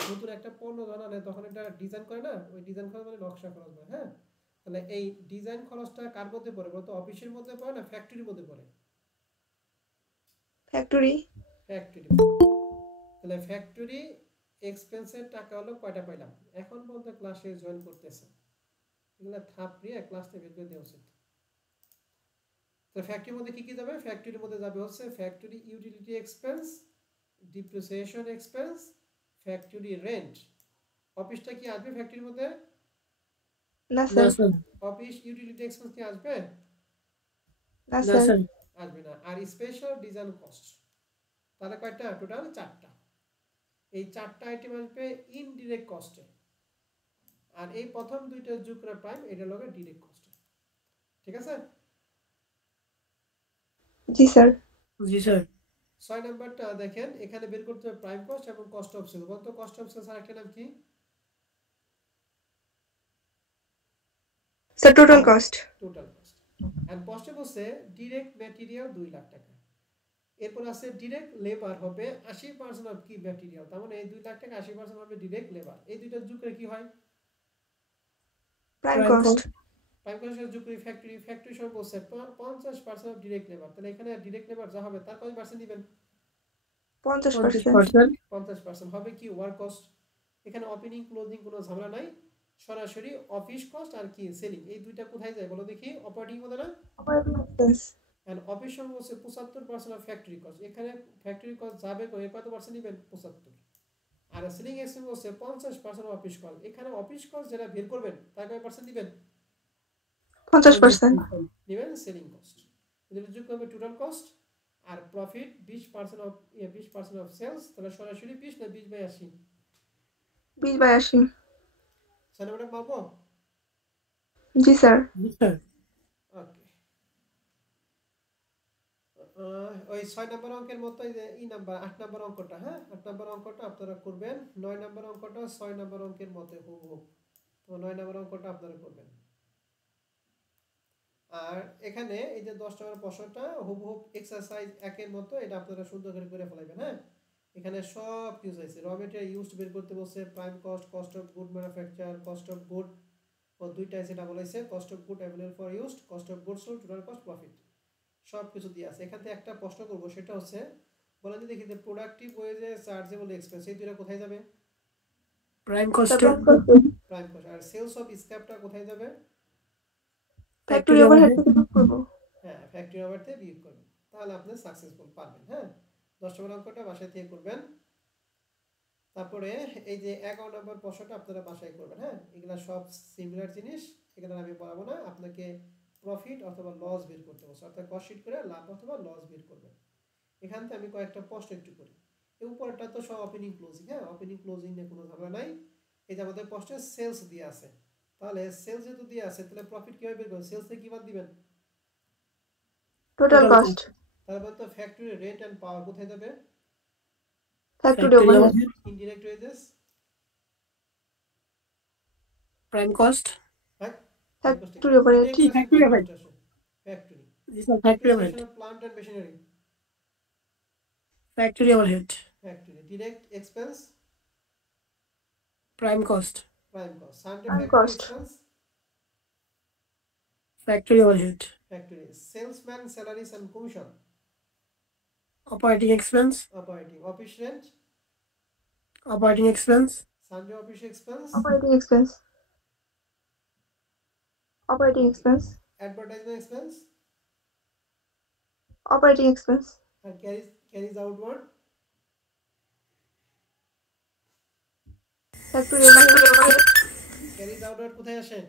নতুন একটা পণ্য যখন আনে তখন এটা ডিজাইন করে না, ওই ডিজাইন খরচ মানে নকশা খরচ বলে। হ্যাঁ, তাহলে এই ডিজাইন খরচটা কার মধ্যে পড়ে বলতো, অফিসের মধ্যে পড়ে না ফ্যাক্টরির মধ্যে পড়ে, Factory. ফ্যাক্টরি। তাহলে ফ্যাক্টরি এক্সপেন্সের টাকা হলো কয়টা পাইলাম, এখন পর্যন্ত ক্লাসে জয়েন করতেছে, এগুলো থাপড়িয়ে ক্লাসটা বের করে দেওয়া উচিত। তো ফ্যাক্টরির মধ্যে কি কি যাবে, ফ্যাক্টরির মধ্যে যাবে হচ্ছে factory utility expense, depreciation expense, factory rent. অফিসটা কি আসবে ফ্যাক্টরির মধ্যে, না না sir. Sir. Office utility expense কি আসবে, না না স্যার। স্যার। আসবে না। আর স্পেশাল ডিজাইন কস্ট, তাহলে কয়টা, টোটাল 4টা। এই 4টা আইটেম আসবে ইনডিরেক্ট কস্টে, আর এই প্রথম দুইটা যোগ করে প্রাইম, এটা লগে ডিরেক্ট কস্টে। ঠিক আছে, জি স্যার। জি স্যার। 6 নাম্বারটা দেখেন, এখানে বের করতে হবে প্রাইম কস্ট এবং কস্ট অফ সেল। বলতো কস্ট অফ সেলস আরেকটা নাম কি, sir total cost. Total cost. End কস্টে বলছে ডিরেক্ট ম্যাটেরিয়াল 2 লাখ টাকা, এরপর আছে ডিরেক্ট লেবার হবে 80% অফ কি ম্যাটেরিয়াল, তার মানে এই 2 লাখ টাকা 80% হবে ডিরেক্ট লেবার। এই দুইটা যোগ করে কি হয়, Prime Prime cost. cost. Prime কস্টের সাথে যোগ করি ফ্যাক্টরি, ফ্যাক্টরি সহ বলছে 50% অফ ডিরেক্ট লেবার, তাহলে এখানে ডিরেক্ট লেবার যা হবে তার কত পার্সেন্ট দিবেন, 50%. 50%। 50% হবে কি ওয়ার্ক কস্ট। এখানে ওপেনিং ক্লোজিং কোনো ঝামেলা নাই, সরাসরি অফিস কস্ট আর কি সেলিং, এই দুইটা কোথায় যায় বলো দেখি, অপারেটিং মধ্যে না। Operating expense. এন্ড অফিস সহ বলছে 75% অফ ফ্যাক্টরি কস্ট, এখানে ফ্যাক্টরি কস্ট যাবে কত পার্সেন্ট দিবেন, 75। আর সেলিং এক্সপেন্স বলছে 50% অফ অফিস কস্ট, এখানে অফিস কস্ট যেটা বের করবেন তার কত পার্সেন্ট দিবেন, 50%. দিবেন সেলিং কস্ট। যদি যোগ করবে টোটাল কস্ট আর প্রফিট 20% অফ 20% অফ সেলস, তাহলে সরাসরি 20 না 20/80, 20/80. সামনে আমরা পাবো। জি স্যার। জি স্যার। ওকে, ওই 6 নম্বর অঙ্কের মতো এই যে ই নাম্বার 8 নম্বর অঙ্কটা, হ্যাঁ 8 নম্বর অঙ্কটা আপনারা করবেন, 9 নম্বর অঙ্কটা 6 নম্বর অঙ্কের মতো হুবহু, তো 9 নম্বর অঙ্কটা আপনারা করবেন। আর এখানে এই যে 10 নম্বর প্রশ্নটা হুবহু এক্সারসাইজ 1 এর মতো, এটা আপনারা সুন্দর করে করে ফেলাবেন। হ্যাঁ, এখানে সব কিছু আছে, র মেটেরিয়াল ইউজড বের করতে বলছে, prime cost, cost of good manufacture, cost of good, ও দুইটা আছে এটা বলেছে, cost of good available for used, cost of goods sold, total cost, profit, সব কিছু দিয়ে আছে। এখান থেকে একটা প্রশ্ন করব, সেটা হচ্ছে বলেন যে দেখি যে প্রোডাক্টিভ ওয়েজেস চার্জেবল এক্সপেন্স, এই দুইটা কোথায় যাবে, প্রাইম কস্ট। Prime cost. আর সেলস অফ স্ক্র্যাপটা কোথায় যাবে, ফ্যাক্টরি ওভারহেড থেকে যোগ করব। হ্যাঁ ফ্যাক্টরি ওভার থেকে বিয়োগ করবেন, তাহলে আপনি সাকসেসফুল পারবেন। হ্যাঁ, 10 নম্বর অঙ্কটা বাসায় থেকে করবেন। তারপরে এই যে 11 নম্বর প্রশ্নটা আপনারা বাসায় করবেন। হ্যাঁ, এগুলা সব সিমিলার জিনিস, এগুলো আমি বলাবো না, আপনাকে প্রফিট অথবা লস বের করতে বলছে, অর্থাৎ কস্ট শীট করে লাভ অথবা লস বের করবেন। এখান থেকে আমি কয়েকটা প্রশ্ন একটু করি, এই উপরটা তো সব ওপেনিং ক্লোজিং। হ্যাঁ, ওপেনিং ক্লোজিং নিয়ে কোনো ঝামেলা নাই। এই যে আমাদের প্রশ্নে সেলস দিয়ে আছে, তাহলে সেলস যেহেতু দিয়ে আছে তাহলে প্রফিট কিভাবে বের করবেন, সেলস থেকে কি বাদ দিবেন, Total cost. তাহলে তো ফ্যাক্টরি রেন্ট এন্ড পাওয়ার কোথায় যাবে, Factory overhead. Indirect wages, prime cost. right? Factory overhead. কি ফ্যাক্টরি ওভারহেড? ফ্যাক্টরি, জি sir, factory overhead. Plant and machinery, factory overhead. Factory, direct expense, prime cost, sundry Prime factory cost. Expense, factory overhead, factory salesman salaries and commission, operating expense, operating office rent, operating expense, sundry office expense, Operating expense. Operating expense. Advertisement expense, Operating expense. আর carriage outward, Factory overhead. Carriage outward কোথায় আসে?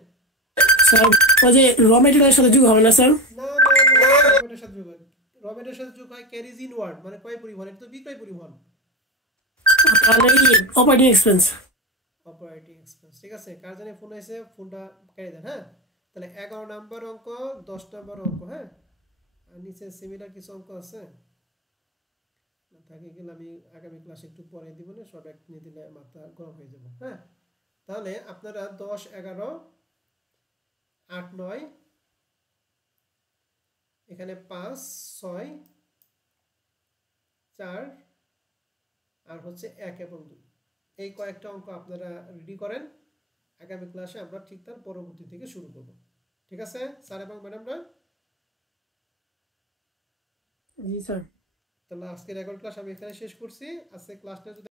Sir ওই যে র মেটেরিয়ালের সাথে যোগ হবে না স্যার? না না না, রমেটের সাথে যোগ হয়, রমেটের সাথে যোগ হয় ক্যারিজ ইনওয়ার্ড, মানে ক্রয় পরিবহন, এটা তো বিক্রয় পরিবহন। তাহলে অপারেটিং এক্সপেন্স। অপারেটিং এক্সপেন্স, ঠিক আছে। কার জানি ফোন আছে, ফোনটা কেটে দেন, হ্যাঁ। তাহলে 11 নাম্বার অঙ্ক, 10 নাম্বার অঙ্ক, হ্যাঁ। আর নিচে সিমিলার কিছু অঙ্ক আছে, না থাকে গেলে আমি আগামী ক্লাসে একটু পরে দিব না, সব এক নিয়ে দিলে মাথা গরম হয়ে যাবে, হ্যাঁ। তাহলে আপনারা 10, 11, 8, 9, এখানে 5, 6, 4 আর হচ্ছে 1 এবং 2, এই কয়েকটা অঙ্ক আপনারা রেডি করেন। আগামী ক্লাসে আমরা ঠিক তার পরবর্তী থেকে শুরু করব, ঠিক আছে স্যার এবং ম্যাডামরা? জি স্যার। তাহলে আজকের রেকর্ড ক্লাস আমি এখানে শেষ করছি। আজকে ক্লাসটা যদি